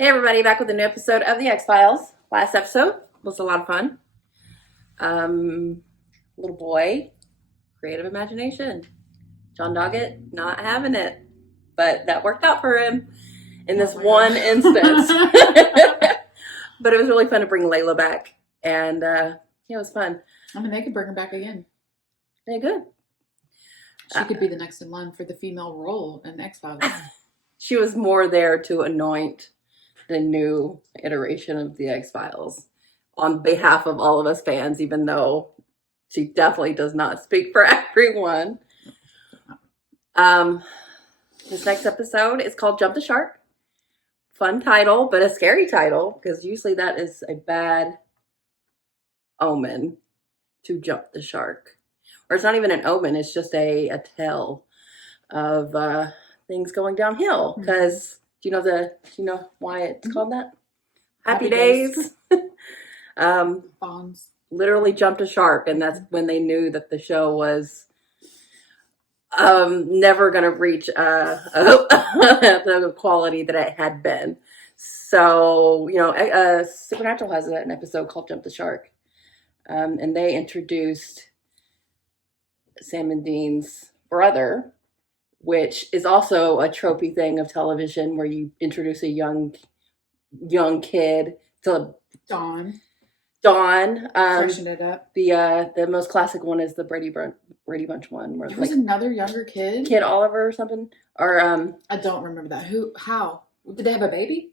Hey everybody, back with a new episode of The X-Files. Last episode was a lot of fun. Little boy, creative imagination. John Doggett not having it, but that worked out for him in this one instance. But it was really fun to bring Layla back, and it was fun. I mean, they could bring her back again. They good. She could be the next in line for the female role in X-Files. She was more there to anoint the new iteration of the X-Files on behalf of all of us fans, even though she definitely does not speak for everyone. This next episode is called Jump the Shark. Fun title, but a scary title, because usually that is a bad omen to jump the shark. Or it's not even an omen, it's just a tale of things going downhill. Because do you know why it's called that? Happy Days. Bonds. Literally jumped a shark, and that's when they knew that the show was never going to reach the quality that it had been. So, Supernatural has an episode called Jump the Shark. And they introduced Sam and Dean's brother, which is also a tropey thing of television where you introduce a young kid to Dawn. Freshen it up. The most classic one is the Brady Bunch one, where there was another younger kid, Kid Oliver or something, or I don't remember that. How did they have a baby?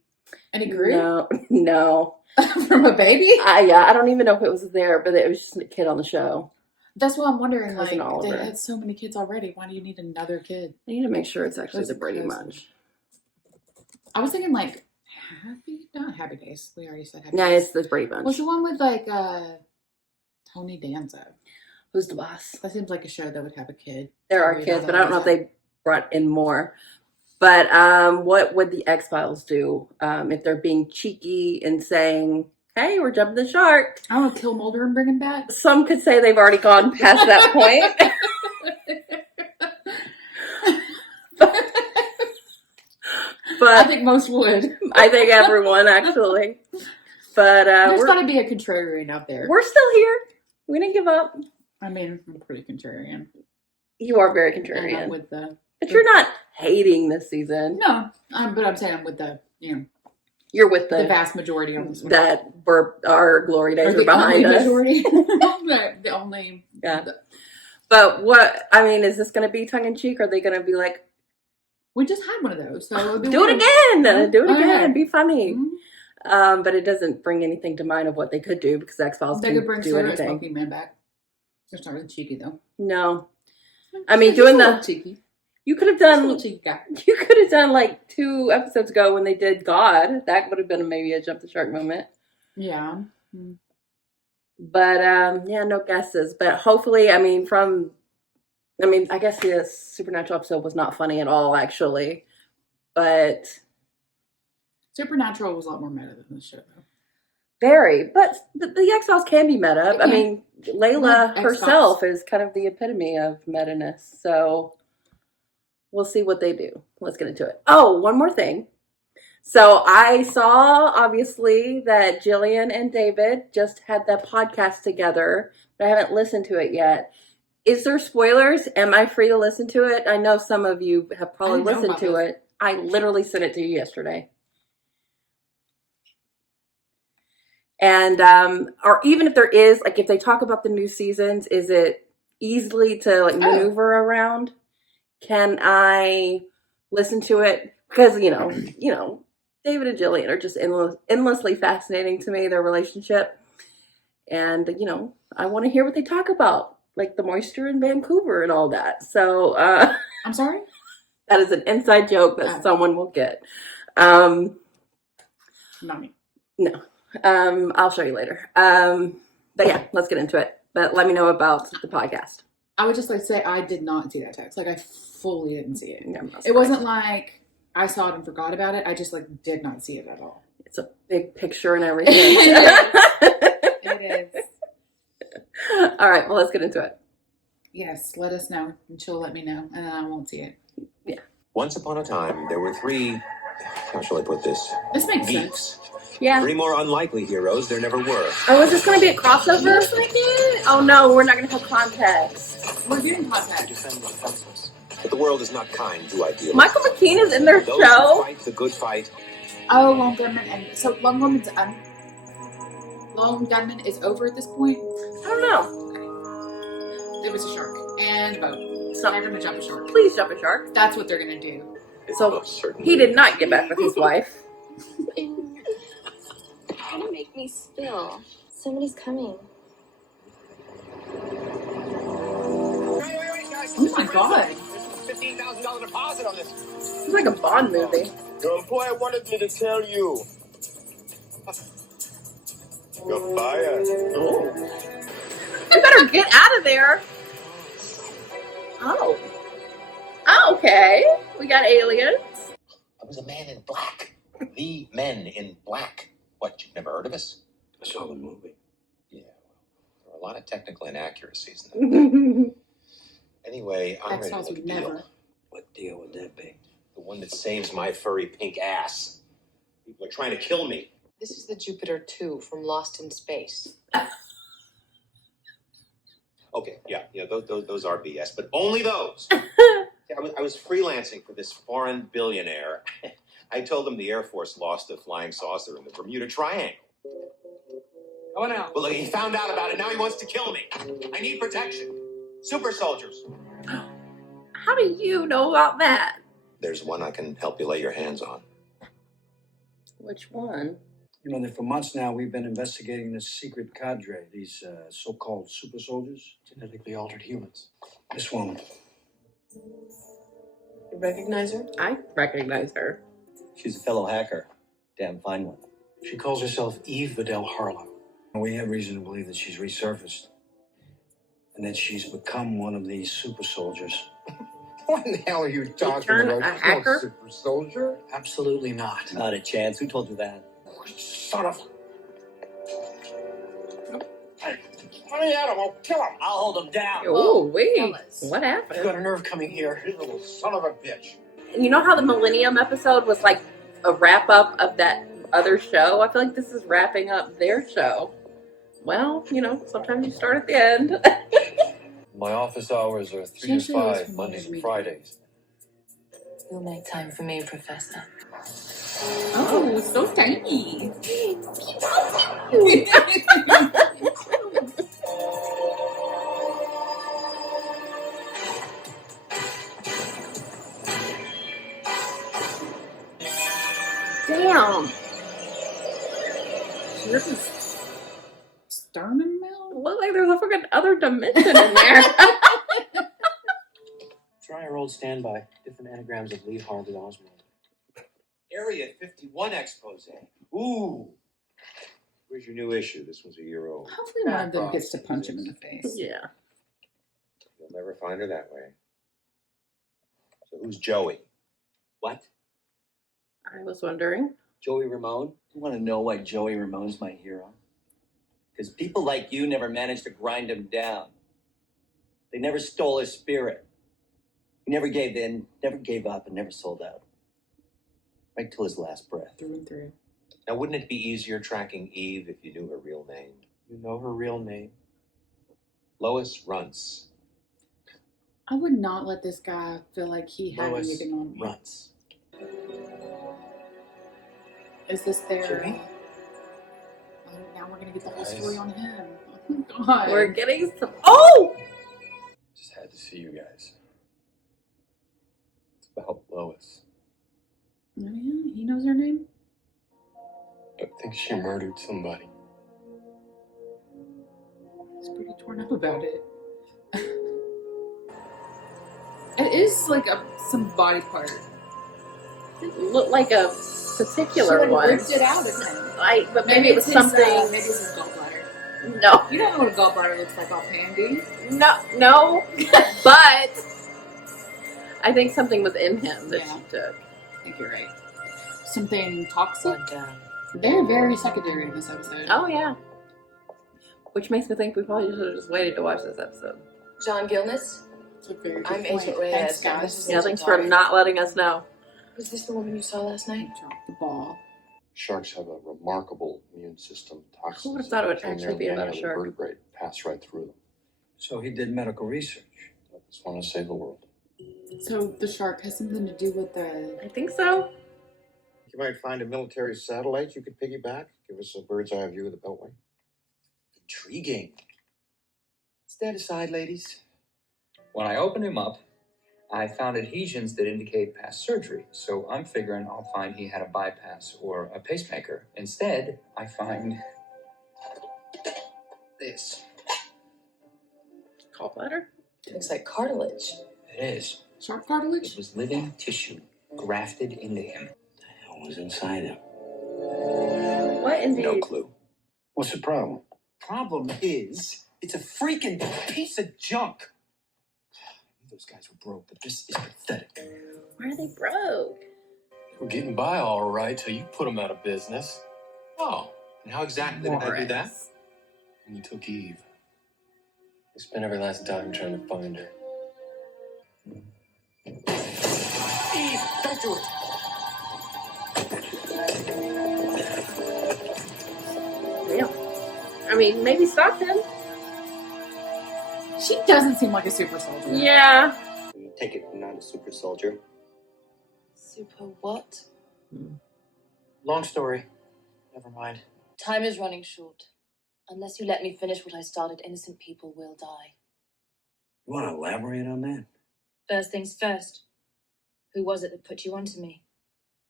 And it grew? No. From a baby? I don't even know if it was there, but it was just a kid on the show. That's what I'm wondering. Cousin Oliver. They had so many kids already. Why do you need another kid? I need to make sure it's actually the Brady Bunch. I was thinking not Happy Days. We already said Happy Days. Days. It's the Brady Bunch. What's the one with Tony Danza? Who's the boss? That seems like a show that would have a kid. There are kids, but I don't know if they brought in more. But what would the X-Files do if they're being cheeky and saying, hey, we're jumping the shark? I want to kill Mulder and bring him back. Some could say they've already gone past that point. But I think most would. I think everyone, actually. But there's got to be a contrarian out there. We're still here. We didn't give up. I mean, I'm pretty contrarian. You are very contrarian. But you're not hating this season. No, but I'm saying I'm with you're with the vast majority on this one. That our glory days are behind us. Majority. The only. Yeah. But is this going to be tongue in cheek? Or are they going to be like, we just had one of those, so do it again. Do it again. Be funny. Mm-hmm. But it doesn't bring anything to mind of what they could do because X-Files can do anything. Smoking Man back. It's not really cheeky though. No, I mean doing the cheeky. You could have done. Guy. You could have done like 2 episodes ago when they did God. That would have been maybe a jump the shark moment. Yeah. But no guesses. But hopefully, I guess the Supernatural episode was not funny at all, actually. But Supernatural was a lot more meta than this show, though. Very. But the X-Files can be meta. Yeah. I mean, Layla herself is kind of the epitome of meta-ness. So we'll see what they do. Let's get into it. Oh, one more thing. So I saw, obviously, that Jillian and David just had that podcast together, but I haven't listened to it yet. Is there spoilers? Am I free to listen to it? I know some of you have probably listened to it. I literally sent it to you yesterday. And, or even if there is, like, if they talk about the new seasons, is it easily to, like, maneuver around? Can I listen to it? Because, David and Jillian are just endlessly fascinating to me, their relationship. And, I want to hear what they talk about, like the moisture in Vancouver and all that. So, I'm sorry? That is an inside joke that someone will get. Not me. No. I'll show you later. But yeah, let's get into it. But let me know about the podcast. I would just like to say I did not see that text. Like, I fully didn't see it. Yeah, it wasn't like I saw it and forgot about it. I just did not see it at all. It's a big picture and everything. It is. All right, well, let's get into it. Yes, let us know, and she'll let me know, and then I won't see it. Yeah. Once upon a time, there were 3 how shall I put this? This makes sense. Geeks. Yeah. 3 more unlikely heroes there never were. Oh, is this going to be a crossover? Looks like it. Oh no, we're not going to have context. We're getting contact. But the world is not kind to idealists. Michael McKean is in their Those who show. fight the good fight. Oh, Lone Gunman, and so Lone Gunman is over at this point. I don't know. Okay. There was a shark and a boat. So So they're gonna jump a shark. please jump a shark. That's what they're gonna do. It So, most certainly He did not get back with his wife. Trying to make me spill. Somebody's coming. Oh my god. $15,000 deposit on this. It's like a Bond movie. Your employer wanted me to tell you. You're fired. Oh. You better get out of there. Oh. Oh, okay. We got aliens. I was a man in black. The Men in Black. What, you've never heard of us? I saw the movie. Yeah, there are a lot of technical inaccuracies in that. Anyway, I'm ready to X-Files make a would deal. never. What deal would that be? The one that saves my furry pink ass. People are trying to kill me. This is the Jupiter 2 from Lost in Space. Okay, yeah, those are BS, but only those. I was freelancing for this foreign billionaire. I told him the Air Force lost a flying saucer in the Bermuda Triangle. Come on now. Well, look, he found out about it. Now he wants to kill me. I need protection. Super soldiers. How do you know about that? There's one I can help you lay your hands on. Which one? You know that for months now we've been investigating this secret cadre, these so-called super soldiers, genetically altered humans. This woman, You recognize her? I recognize her. She's a fellow hacker. Damn fine one. she calls herself Eve Vidal Harlow. And we have reason to believe that she's resurfaced. And that she's become one of these super soldiers. What in the hell are you talking turned about? a She's no hacker? super soldier. Absolutely not. Not a chance. Who told you that? Son of. Let me at him. I'll kill him. I'll hold him down. Oh, wait. fellas. What You've happened? got a nerve coming here. You little son of a bitch. You know how the Millennium episode was like a wrap up of that other show? I feel like this is wrapping up their show. Well, you know, sometimes you start at the end. My office hours are 3 to Essentially, it was 5, from Mondays and Media. Fridays. You'll make time for me, Professor. Oh, so tiny. Damn. This is sternum mill? Look like there's a fucking other dimension in there. Try our old standby. Different anagrams of Lee Harvey Oswald. Area 51 expose. Ooh. Where's your new issue? This one's a year old. Hopefully one of them gets to punch him in the face. Yeah. You'll never find her that way. So who's Joey? What? I was wondering. Joey Ramone? You want to know why Joey Ramone's my hero? Because people like you never managed to grind him down. They never stole his spirit. He never gave in, never gave up, and never sold out. Right till his last breath. Through and through. Now, wouldn't it be easier tracking Eve if you knew her real name? You know her real name? Lois Runce. I would not let this guy feel like he had Lois anything on me. Runce. Is this their... Jimmy? Oh, now we're going to get the whole Guys. story on him. Oh, God. We're getting some. Oh! Just had to see you guys. It's about Lois. Oh, yeah? He knows her name? I think she murdered somebody. He's pretty torn up about it. It is like some body part. Didn't look like a particular Someone one. ripped it out of him. But maybe it was it's something. maybe it's his gallbladder. No, You don't know what a gallbladder looks like offhand. no. But I think something was in him that Yeah. she took. I think you're right. Something toxic? But, They're very secondary in this episode. Oh yeah. Which makes me think we probably should have just waited to watch this episode. John Gilness, That's a very good I'm point. Agent Reyes. Thanks, Now, guys. this is Yeah, Agent thanks for Tari. not letting us know. Was this the woman you saw last night? Drop the ball. Sharks have a remarkable immune system. Toxins Who would have thought it would that actually be nearly about a any shark? other vertebrate pass right through them. So he did medical research. I just want to save the world. So the shark has something to do with the. I think so. You might find a military satellite you could piggyback. Give us a bird's eye view of the Beltway. Intriguing. Stand aside, ladies. When I opened him up, I found adhesions that indicate past surgery. So I'm figuring I'll find he had a bypass or a pacemaker. Instead, I find this. Gallbladder? Looks like cartilage. It is. Shark It cartilage? was living tissue grafted into him. What was inside him? What indeed? No clue. What's the problem? Problem is, it's a freaking piece of junk. I knew those guys were broke, but this is pathetic. Why are they broke? We're getting by all right till you put them out of business. Oh, and how exactly did I do that? And you took Eve. We spent every last dime trying to find her. Eve, don't do it. Damn. I mean, maybe stop him. She doesn't seem like a super soldier. Yeah. Take it, I'm not a super soldier. Super what? Long story. Never mind. Time is running short. Unless you let me finish what I started, innocent people will die. You want to elaborate on that? First things first. Who was it that put you onto me?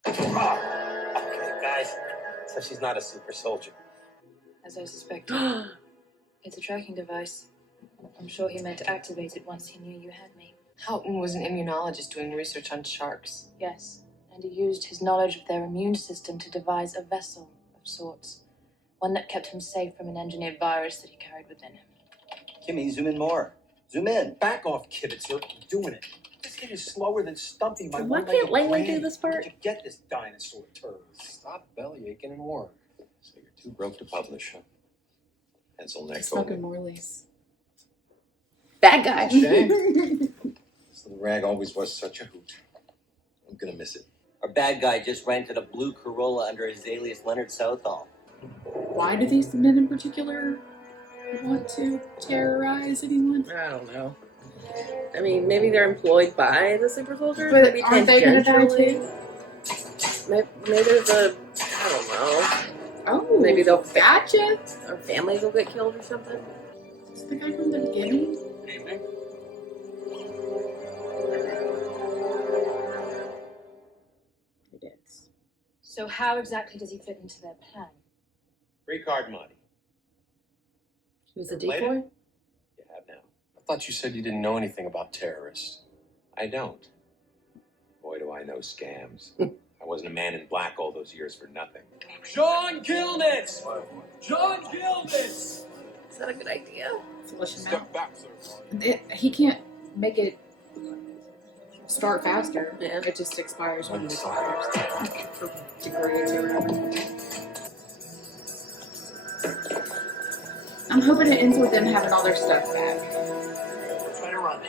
Okay, guys. So she's not a super soldier. As I suspected. It's a tracking device. I'm sure he meant to activate it once he knew you had me. Houghton was an immunologist doing research on sharks. Yes, and he used his knowledge of their immune system to devise a vessel of sorts. One that kept him safe from an engineered virus that he carried within him. Kimmy, zoom in more. Zoom in. Back off, Kibitzer. I'm doing it. This kid is slower than Stumpy. My Why one-legged can't Langley do granny. this part? Where'd you get this dinosaur turd? Stop belly aching and work. So you're too broke to publish, huh? Pencil neck Smoking over. Morley's. Bad guy. Shame. This little rag always was such a hoot. I'm gonna miss it. Our bad guy just rented a blue Corolla under his alias Leonard Southall. Why do these men in particular want to terrorize anyone? I don't know. I mean, maybe they're employed by the super soldiers. But maybe aren't they gonna die tangentially. too? Maybe there's a, I don't know. Oh, Maybe they'll gotcha. Or families will get killed or something. Is this the guy from the beginning? Good evening. It is. So how exactly does he fit into their plan? Free card money. He was a Played decoy? it? You have now. I thought you said you didn't know anything about terrorists. I don't. Boy, do I know scams. I wasn't a man in black all those years for nothing. John Gilnitz! John Gilnitz! Is that a good idea? Flush him out. Step back, sir. He can't make it start faster. Yeah. It just expires when it expires. For degrees or whatever. I'm hoping it ends with them having all their stuff back. Try to run.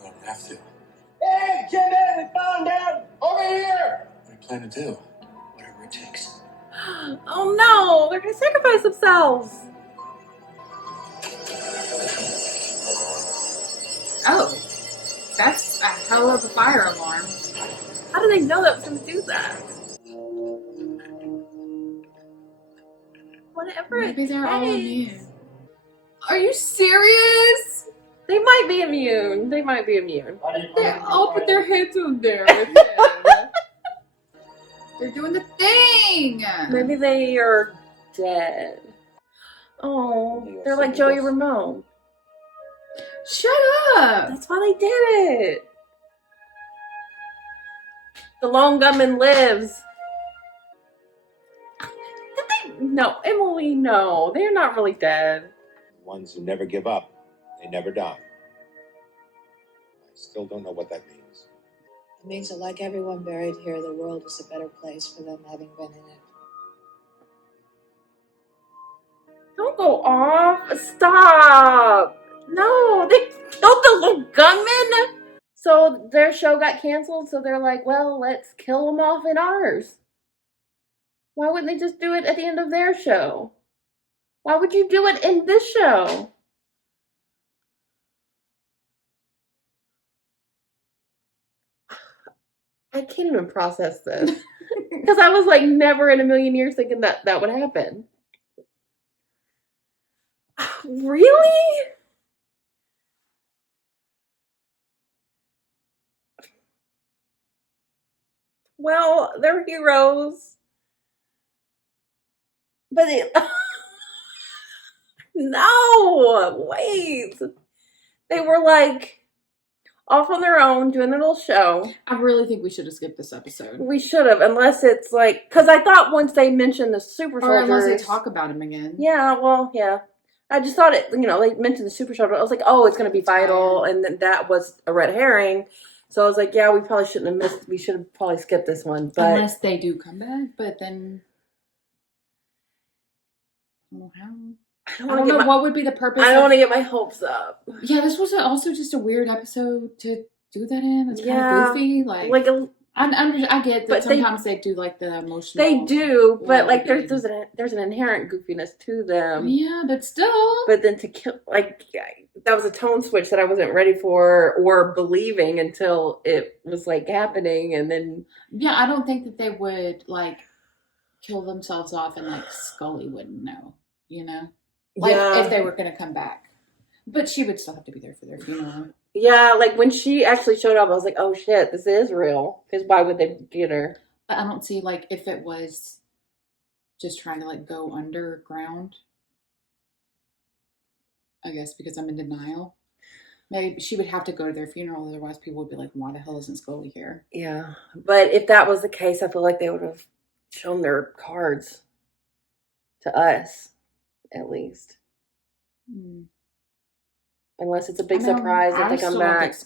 I don't have to. Hey, Jimmy, we found him! Over here! What do you plan to do? Whatever it takes. Oh no! They're gonna sacrifice themselves! Oh, that's a hell of a fire alarm. How do they know that was gonna do that? Whatever Maybe it they're all takes. immune. Are you serious? They might be immune. They might be immune. They all put their heads on there with him. They're doing the thing. Maybe they are dead. Oh, they're like Joey Ramone. Shut up. That's why they did it. The lone gunman lives. Did they? No, Emily, no. They're not really dead. The ones who never give up, they never die. I still don't know what that means. It means that like everyone buried here, the world is a better place for them having been in it. Don't go off. Stop. No, they killed the little gunman. So their show got canceled, so they're like, well, let's kill them off in ours. Why wouldn't they just do it at the end of their show? Why would you do it in this show? I can't even process this. Because I was like, never in a million years thinking that that would happen. Really? Well, they're heroes. But it... No! Wait! They were like off on their own doing their little show. I really think we should have skipped this episode. We should have, unless it's like, because I thought once they mentioned the super soldiers, or unless they talk about him again. Yeah, well, yeah. I just thought it, you know, they mentioned the super soldier. I was like, oh, it's going to be Vital, and then that was a red herring. So I was like, yeah, we probably shouldn't have missed. We should have probably skipped this one, but Unless they do come back, but then I don't know how. I don't know what would be the purpose. I don't want to get my hopes up. Yeah, this was also just a weird episode to do that in. It's kind of goofy. I get that sometimes they do like the emotional. They do, but like there's an inherent goofiness to them. Yeah, but still. But then to kill, like, that was a tone switch that I wasn't ready for or believing until it was like happening, and then. Yeah, I don't think that they would like kill themselves off and like Scully wouldn't know, you know. Like, if they were going to come back. But she would still have to be there for their funeral. Yeah, like, when she actually showed up, I was like, oh, shit, this is real. Because why would they get her? But I don't see, like, if it was just trying to, like, go underground. I guess because I'm in denial. Maybe she would have to go to their funeral. Otherwise, people would be like, why the hell isn't Scully here? Yeah. But if that was the case, I feel like they would have shown their cards to us. At least. Unless it's a big surprise that they come back.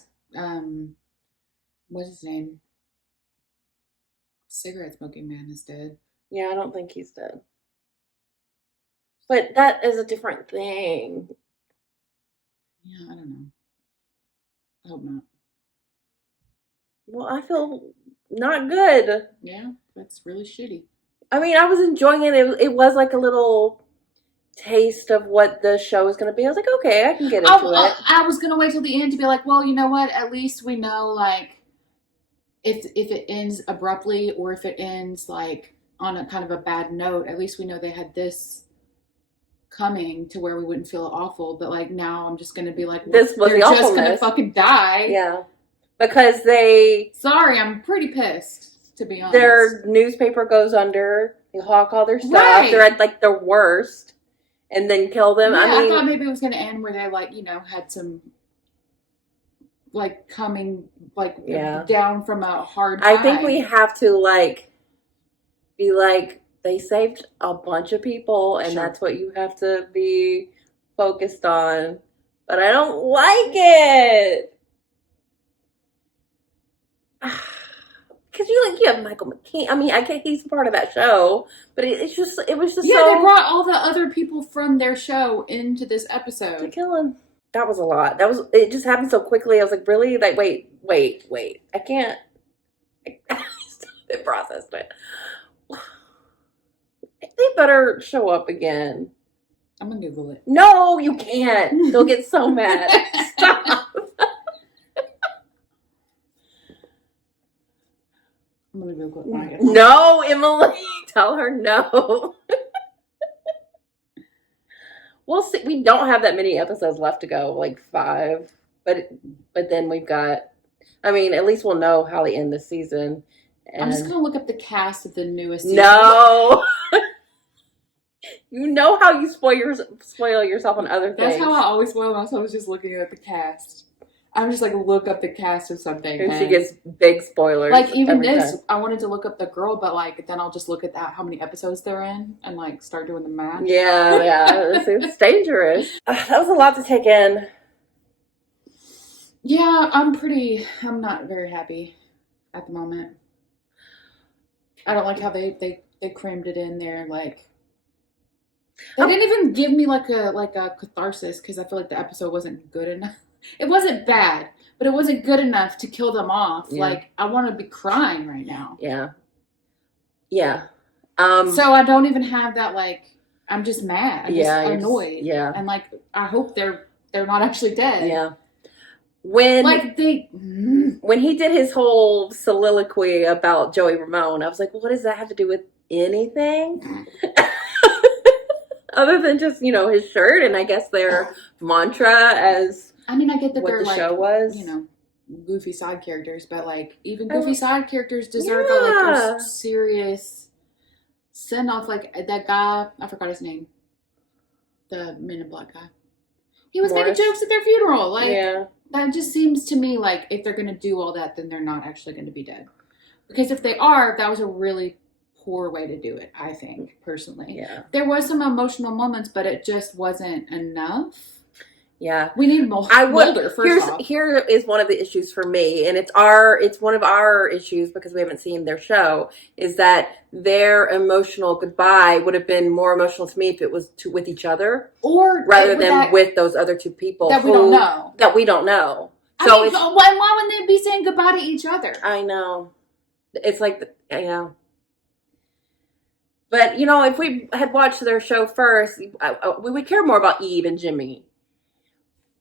What's his name? Cigarette smoking man is dead. Yeah, I don't think he's dead. But that is a different thing. Yeah, I don't know. I hope not. Well, I feel not good. Yeah, that's really shitty. I mean, I was enjoying it. It was like a little taste of what the show is going to be. I was like, okay, I can get into it. I was going to wait till the end to be like, well, you know what? At least we know, like, if it ends abruptly or if it ends, like, on a kind of a bad note, at least we know they had this coming to where we wouldn't feel awful. But, like, now I'm just going to be like, well, this was they're just going to fucking die. Yeah. Because they... Sorry, I'm pretty pissed, to be honest. Their newspaper goes under. They hawk all their stuff. Right. They're at, like, the worst. And then kill them. Yeah, I mean, I thought maybe it was going to end where they, like, you know, had some, like, coming, like, down from a hard time. I think we have to, like, be like, they saved a bunch of people, and that's what you have to be focused on. But I don't like it. Because you have Michael McKean. I mean, I get he's part of that show, but it was just they so... brought all the other people from their show into this episode. To kill him. That was a lot. It just happened so quickly. I was like, really? Like, wait. I can't... I still haven't processed it. They better show up again. I'm going to Google it. No, you can't. They'll get so mad. Stop. I'm going to Google it. No, Emily. Tell her no. We'll see. We don't have that many episodes left to go, like 5. But then we've got... I mean, at least we'll know how they end the season. And... I'm just going to look up the cast of the newest season. No. You know how you spoil yourself on other things. That's how I always spoil myself. I was just looking at the cast. I'm just like, look up the cast of something. And she gets big spoilers. Like, even this, time. I wanted to look up the girl, but like, then I'll just look at that, how many episodes they're in, and like, start doing the math. Yeah. It's dangerous. That was a lot to take in. Yeah, I'm not very happy at the moment. I don't like how they crammed it in there, like... They didn't even give me like a catharsis, because I feel like the episode wasn't good enough. It wasn't bad, but it wasn't good enough to kill them off. Yeah. Like, I want to be crying right now. Yeah. Yeah. So I don't even have that, like, I'm just mad. I'm just you're annoyed. yeah. And, like, I hope they're not actually dead. Yeah. When Like, when he did his whole soliloquy about Joey Ramone, I was like, well, what does that have to do with anything? Other than just, his shirt and I guess their mantra as I mean, I get that what they're, the like, show was. Goofy side characters, but, like, even goofy side characters deserve a serious send-off. Like, that guy, I forgot his name. The Men in Black guy. He was making jokes at their funeral. Like, that just seems to me like if they're going to do all that, then they're not actually going to be dead. Because if they are, that was a really poor way to do it, I think, personally. Yeah. There was some emotional moments, but it just wasn't enough. Yeah. We need Mulder, first off. Here is one of the issues for me, and it's one of our issues because we haven't seen their show, is that their emotional goodbye would have been more emotional to me if it was with each other. Or rather than with those other two people that we don't know. That we don't know. So why wouldn't they be saying goodbye to each other? I know. It's like, But, if we had watched their show first, we would care more about Eve and Jimmy.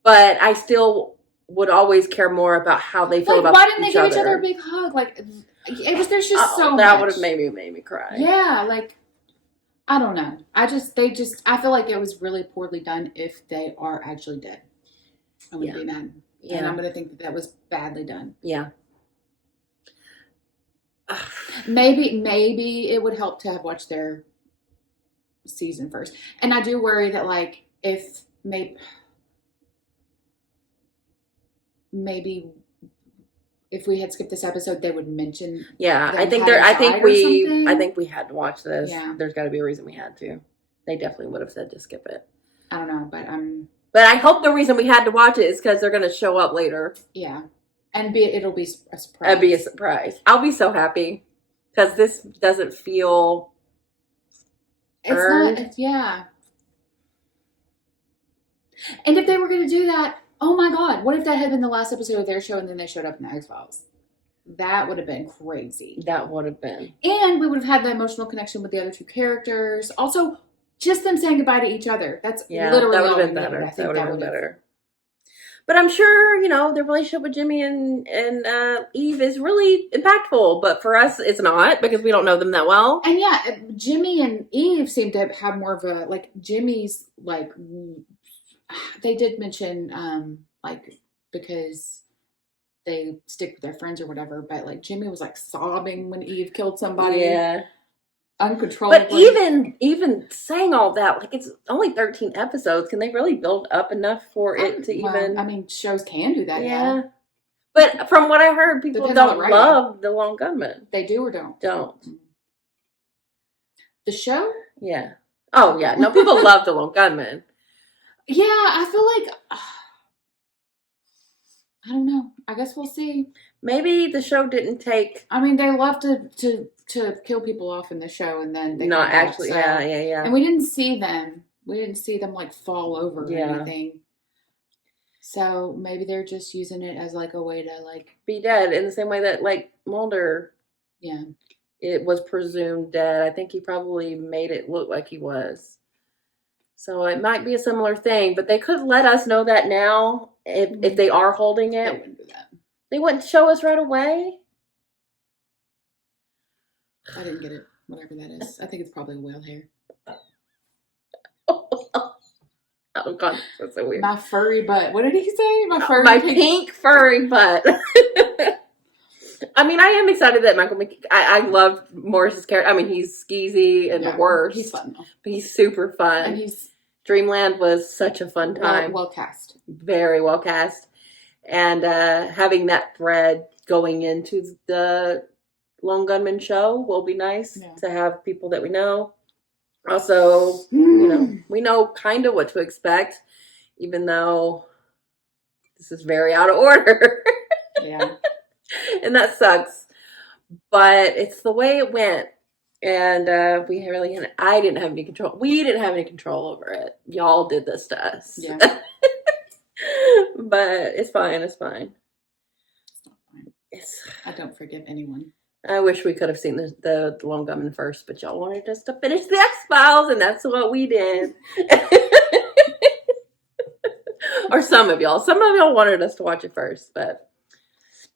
But I still would always care more about how they feel about each other. Why didn't they give each other a big hug? Like, there's just so much. That would have made me cry. Yeah, like, I don't know. I feel like it was really poorly done if they are actually dead. I'm going to be mad. Yeah. And I'm going to think that was badly done. Yeah. Maybe it would help to have watched their season first. And I do worry that, like, if maybe if we had skipped this episode, they would mention. Yeah, I think we had to watch this. Yeah. There's got to be a reason we had to. They definitely would have said to skip it. I don't know, but I hope the reason we had to watch it is because they're going to show up later. Yeah, and it'll be a surprise. It'll be a surprise. I'll be so happy because this doesn't feel earned. Yeah. And if they were going to do that. Oh my God, what if that had been the last episode of their show and then they showed up in the X-Files? That would have been crazy. That would have been. And we would have had the emotional connection with the other two characters. Also, just them saying goodbye to each other. That's literally that would all have been better. That would have been better. But I'm sure, the relationship with Jimmy and Eve is really impactful. But for us, it's not because we don't know them that well. And yeah, Jimmy and Eve seem to have more of a, like, Jimmy's, like... They did mention, because they stick with their friends or whatever, but, like, Jimmy was, like, sobbing when Eve killed somebody. Yeah. Uncontrollably. But even saying all that, like, it's only 13 episodes. Can they really build up enough for it to even... I mean, shows can do that, yeah. But from what I heard, people don't love The Lone Gunmen. They do or don't? Don't. The show? Yeah. Oh, yeah. No, people love The Lone Gunmen. Yeah, I feel like I don't know. I guess we'll see. Maybe the show didn't take. I mean, they love to kill people off in the show, and then they not actually. Yeah. And we didn't see them. We didn't see them, like, fall over or anything. So maybe they're just using it as, like, a way to, like, be dead in the same way that, like, Mulder. Yeah. It was presumed dead. I think he probably made it look like he was. So it might be a similar thing, but they could let us know that now if they are holding it. They wouldn't do that. They wouldn't show us right away. I didn't get it. Whatever that is. I think it's probably a whale hair. Oh God, that's so weird. My furry butt. What did he say? My pink furry butt. I mean, I am excited that Michael I love Morris's character. I mean, he's skeezy and the worst. He's fun though. But he's super fun. And Dreamland was such a fun time. Well cast. Very well cast. And having that thread going into the Lone Gunmen show will be nice to have people that we know. Also, we know kind of what to expect, even though this is very out of order. Yeah. And that sucks. But it's the way it went. And I didn't have any control. We didn't have any control over it. Y'all did this to us. Yeah. But it's fine. It's fine. It's not fine. It's. I don't forgive anyone. I wish we could have seen the Long Gunman first, but y'all wanted us to finish the X-Files, and that's what we did. Or some of y'all. Some of y'all wanted us to watch it first, but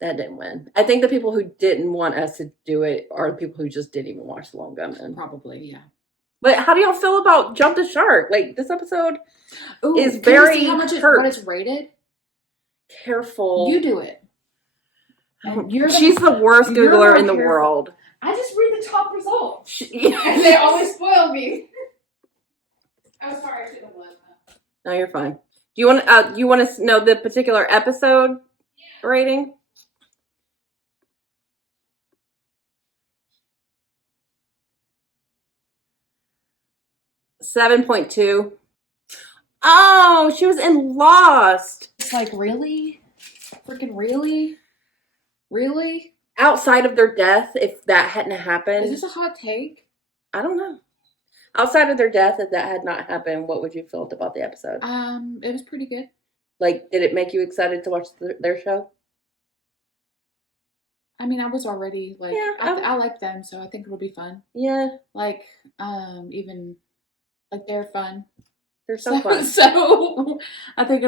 that didn't win. I think the people who didn't want us to do it are the people who just didn't even watch the Long Gunman. Probably, yeah. But how do y'all feel about Jump the Shark? Like, this episode is can very you see how much hurt. what it's rated? Careful. You do it. She's the worst you're more Googler in the careful. world. I just read the top results. Yeah. And they always spoil me. I'm sorry, I shouldn't have left that. No, you're fine. Do you want to know the particular episode rating? .2. Oh, she was in Lost. It's like, really? Freaking really? Really? Outside of their death, if that hadn't happened. Is this a hot take? I don't know. Outside of their death, if that had not happened, what would you feel about the episode? It was pretty good. Like, did it make you excited to watch their show? I mean, I was already like, Yeah, I like them, so I think it'll be fun. Yeah. Like, even like they're fun. They're so fun. So I think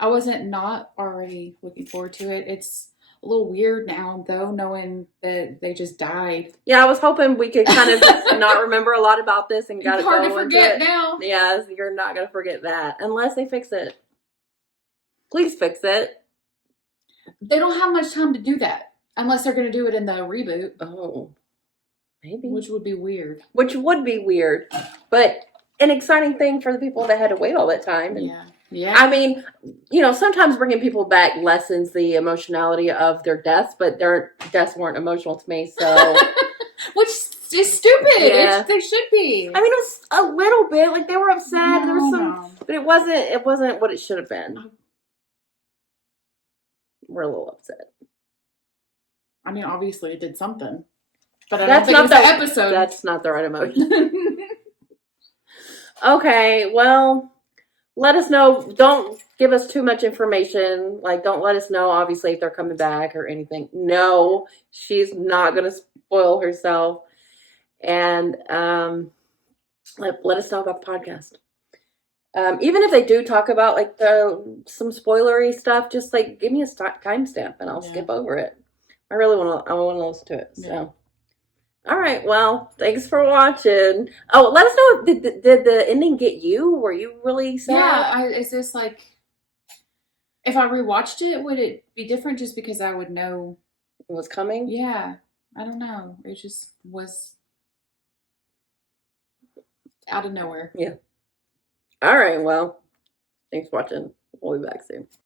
I wasn't not already looking forward to it. It's a little weird now, though, knowing that they just died. Yeah, I was hoping we could kind of not remember a lot about this and got to hard go to forget into it. now. Yes, you're not going to forget that unless they fix it. Please fix it. They don't have much time to do that unless they're going to do it in the reboot. Oh, maybe. Which would be weird. Which would be weird, but an exciting thing for the people that had to wait all that time. And, Yeah. Yeah. I mean, sometimes bringing people back lessens the emotionality of their deaths, but their deaths weren't emotional to me, so. Which is stupid. Yeah. They should be. I mean, it was a little bit, like they were upset. There was some, No. but it wasn't what it should have been. We're a little upset. I mean, obviously it did something. But I That's don't think not it was the the episode. That's not the right emotion. Okay, well, let us know. Don't give us too much information. Like, don't let us know, obviously, if they're coming back or anything. No, she's not going to spoil herself. And let us know about the podcast. Even if they do talk about, like, some spoilery stuff, just, like, give me a timestamp and I'll skip over it. I really want to listen to it, so. Yeah. All right, well, thanks for watching. Oh, let us know, did the ending get you? Were you really sad? Yeah, is this like, if I rewatched it, would it be different just because I would know it was coming? Yeah, I don't know. It just was out of nowhere. Yeah. All right, well, thanks for watching. We'll be back soon.